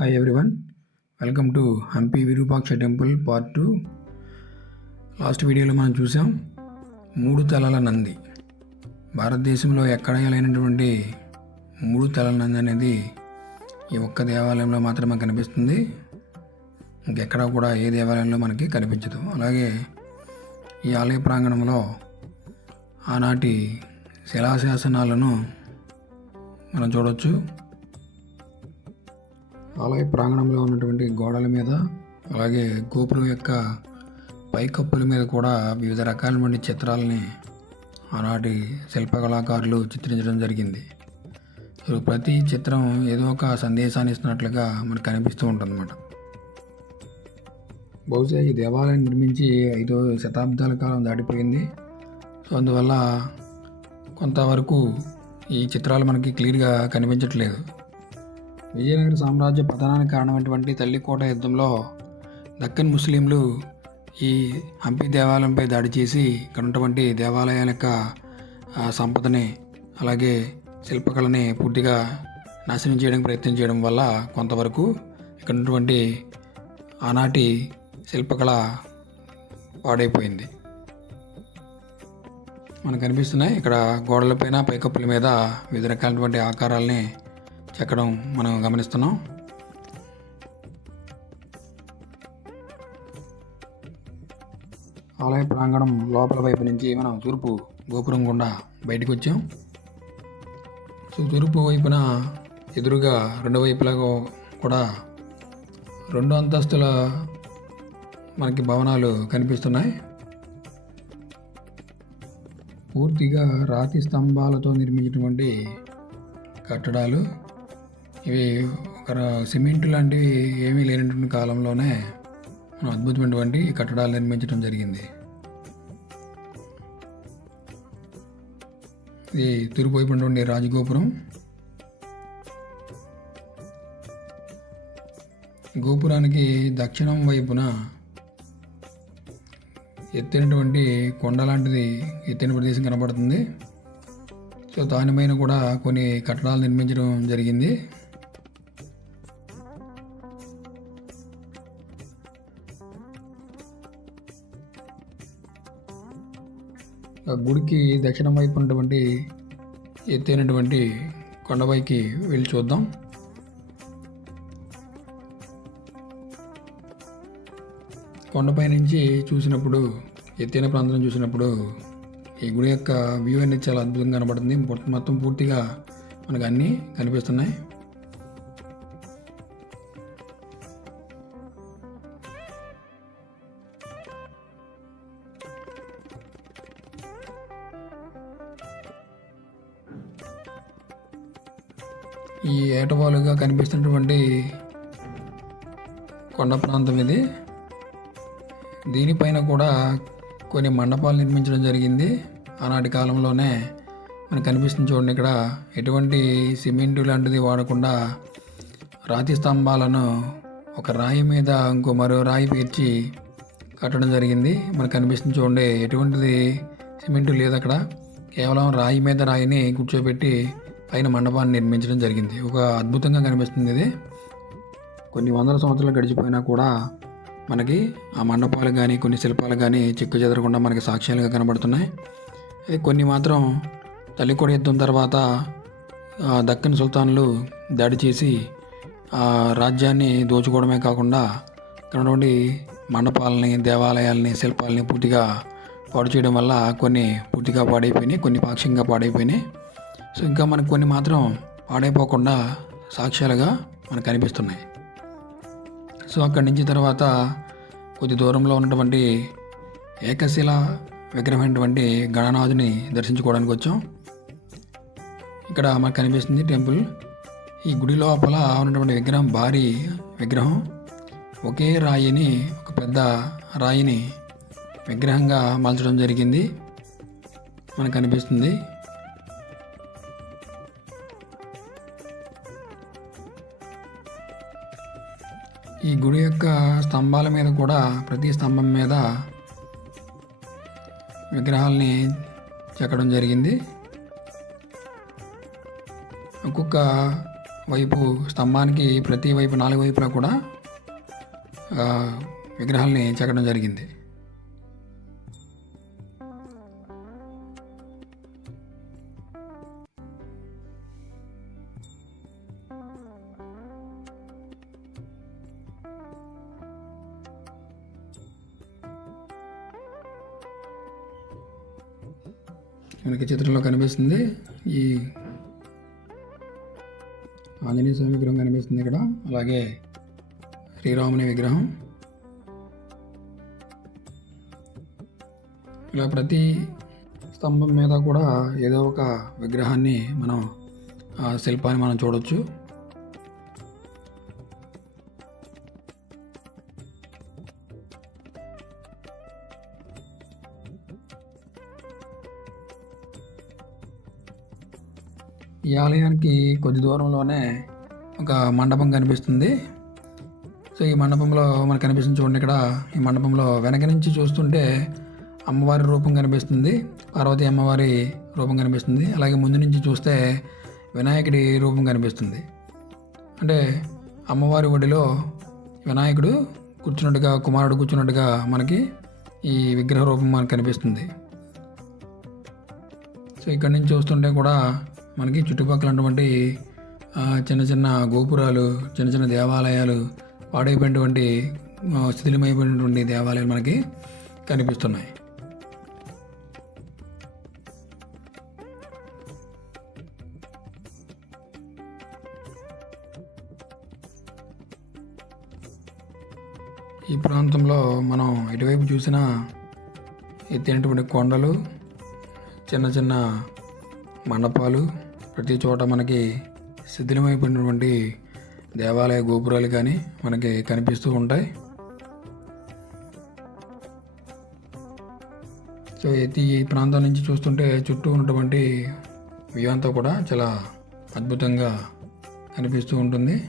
Hi everyone welcome to Hampi Virupaksha temple part two last వీడియోలో మనం చూసాం మూడు తలల నంది. భారతదేశంలో ఎక్కడ లేనటువంటి మూడు తలల నంది అనేది ఈ ఒక్క దేవాలయంలో మాత్రమే కనిపిస్తుంది. ఇంకెక్కడ కూడా ఏ దేవాలయంలో మనకి కనిపించదు. అలాగే ఈ ఆలయ ప్రాంగణంలో ఆనాటి శిలాశాసనాలను మనం చూడవచ్చు ఆలయ ప్రాంగణంలో ఉన్నటువంటి గోడల మీద అలాగే గోపురం యొక్క పైకప్పుల మీద కూడా వివిధ రకాలైన చిత్రాలని ఆనాటి శిల్పకళాకారులు చిత్రించడం జరిగింది. సో ప్రతి చిత్రం ఏదో ఒక సందేశాన్ని ఇస్తున్నట్లుగా మనకు కనిపిస్తూ ఉంటుందన్నమాట. బహుశా ఈ దేవాలయం నిర్మించి ఐదు శతాబ్దాల కాలం దాటిపోయింది. సో అందువల్ల కొంతవరకు ఈ చిత్రాలు మనకి క్లియర్గా కనిపించట్లేదు. విజయనగర సామ్రాజ్య పతనానికి కారణమైనటువంటి తల్లికోట యుద్ధంలో దక్కన్ ముస్లింలు ఈ హంపి దేవాలయంపై దాడి చేసి ఇక్కడ ఉన్నటువంటి దేవాలయాల యొక్క సంపదని అలాగే శిల్పకళని పూర్తిగా నాశనం చేయడానికి ప్రయత్నం చేయడం వల్ల కొంతవరకు ఇక్కడ ఉన్నటువంటి ఆనాటి శిల్పకళ పాడైపోయింది. మనకు కనిపిస్తున్నాయి ఇక్కడ గోడలపైన పైకప్పుల మీద వివిధ రకాలైనటువంటి ఆకారాలని చెక్కడం మనం గమనిస్తున్నాం. ఆలయ ప్రాంగణం లోపల వైపు నుంచి మనం తూర్పు గోపురం గుండా బయటకు వచ్చాం. సో తూర్పు వైపున ఎదురుగా రెండు వైపులా కూడా రెండు అంతస్తుల మనకి భవనాలు కనిపిస్తున్నాయి. పూర్తిగా రాతి స్తంభాలతో నిర్మించినటువంటి కట్టడాలు. ఇవి ఒక సిమెంట్ లాంటివి ఏమీ లేనటువంటి కాలంలోనే మనం అద్భుతమైనటువంటి కట్టడాలు నిర్మించడం జరిగింది. ఇది తూర్పు రాజగోపురం. గోపురానికి దక్షిణం వైపున ఎత్తైనటువంటి కొండ లాంటిది ఎత్తైన ప్రదేశం కనబడుతుంది. సో దానిపైన కూడా కొన్ని కట్టడాలు నిర్మించడం జరిగింది. గుడికి దక్షిణం వైపు ఉన్నటువంటి ఎత్తైనటువంటి కొండపైకి వెళ్ళి చూద్దాం. కొండపై నుంచి చూసినప్పుడు ఎత్తైన ప్రాంతం చూసినప్పుడు ఈ గుడి యొక్క వ్యూ అనేది చాలా అద్భుతంగా కనబడుతుంది. మొత్తం- మొత్తం పూర్తిగా మనకు అన్నీ కనిపిస్తున్నాయి. ఈ ఏటవాలుగా కనిపిస్తున్నటువంటి కొండ ప్రాంతం ఇది. దీనిపైన కూడా కొన్ని మండపాలు నిర్మించడం జరిగింది. ఆనాటి కాలంలోనే మనకు కనిపిస్తుంది చూడండి ఇక్కడ. ఎటువంటి సిమెంటు లాంటిది వాడకుండా రాతి స్తంభాలను ఒక రాయి మీద ఇంకో మరో రాయి పేర్చి కట్టడం జరిగింది. మనకు కనిపిస్తుంది చూడండి ఎటువంటిది సిమెంటు లేదు అక్కడ కేవలం రాయి మీద రాయిని కూర్చోబెట్టి పైన మండపాన్ని నిర్మించడం జరిగింది. ఒక అద్భుతంగా కనిపిస్తుంది ఇది. కొన్ని వందల సంవత్సరాలు గడిచిపోయినా కూడా మనకి ఆ మండపాలు కానీ కొన్ని శిల్పాలు కానీ చిక్కు చెదరకుండా మనకి సాక్ష్యాలుగా కనబడుతున్నాయి. ఇది కొన్ని మాత్రం తల్లికొడ యుద్ధం తర్వాత దక్కన్ సుల్తాన్లు దాడి చేసి ఆ రాజ్యాన్ని దోచుకోవడమే కాకుండా ఇక్కడ ఉన్నటువంటి మండపాలని దేవాలయాల్ని శిల్పాలని పూర్తిగా పాడు చేయడం వల్ల కొన్ని పూర్తిగా పాడైపోయినాయి కొన్ని పాక్షికంగా పాడైపోయినాయి. సో ఇంకా మనకు కొన్ని మాత్రం పాడైపోకుండా సాక్ష్యాలుగా మనకు కనిపిస్తున్నాయి. సో అక్కడి నుంచి తర్వాత కొద్ది దూరంలో ఉన్నటువంటి ఏకశిల విగ్రహమైనటువంటి గణనాథుని దర్శించుకోవడానికి వచ్చాం. ఇక్కడ మనకు కనిపిస్తుంది టెంపుల్. ఈ గుడి లోపల ఉన్నటువంటి విగ్రహం భారీ విగ్రహం. ఒకే రాయిని ఒక పెద్ద రాయిని విగ్రహంగా మలచడం జరిగింది. మనకు కనిపిస్తుంది. ఈ గుడి యొక్క స్తంభాల మీద కూడా ప్రతి స్తంభం మీద విగ్రహాలని చెక్కడం జరిగింది. ఒక్కొక్క వైపు స్తంభానికి ప్రతి వైపు నాలుగు వైపులా కూడా విగ్రహాలని విగ్రహాల్ని చెక్కడం జరిగింది. మనకి చిత్రంలో కనిపిస్తుంది. ఈ ఆంజనేయ స్వామి విగ్రహం కనిపిస్తుంది ఇక్కడ. అలాగే శ్రీరాముని విగ్రహం. ఇలా ప్రతి స్తంభం మీద కూడా ఏదో ఒక విగ్రహాన్ని మనం ఆ శిల్పాన్ని మనం చూడొచ్చు. ఈ ఆలయానికి కొద్ది దూరంలోనే ఒక మండపం కనిపిస్తుంది. సో ఈ మండపంలో మనకు కనిపిస్తుంది చూడండి ఇక్కడ. ఈ మండపంలో వెనక నుంచి చూస్తుంటే అమ్మవారి రూపం కనిపిస్తుంది. పార్వతి అమ్మవారి రూపం కనిపిస్తుంది. అలాగే ముందు నుంచి చూస్తే వినాయకుడి రూపం కనిపిస్తుంది. అంటే అమ్మవారి ఒడిలో వినాయకుడు కూర్చున్నట్టుగా కుమారుడు కూర్చున్నట్టుగా మనకి ఈ విగ్రహ రూపం మనకు కనిపిస్తుంది. సో ఇక్కడి నుంచి చూస్తుంటే కూడా మనకి చుట్టుపక్కల ఉన్నటువంటి చిన్న చిన్న గోపురాలు చిన్న చిన్న దేవాలయాలు పాడైపోయినటువంటి శిథిలమైపోయినటువంటి దేవాలయాలు మనకి కనిపిస్తున్నాయి. ఈ ప్రాంతంలో మనం ఎటువైపు చూసినా ఎత్తైనటువంటి కొండలు చిన్న చిన్న మండపాలు. ప్రతి చోట మనకి శిథిలమైపోయినటువంటి దేవాలయ గోపురాలు కానీ మనకి కనిపిస్తూ ఉంటాయి. సో ఇది ఈ ప్రాంతం నుంచి చూస్తుంటే చుట్టూ ఉన్నటువంటి వ్యూ అంతా కూడా చాలా అద్భుతంగా కనిపిస్తూ ఉంటుంది.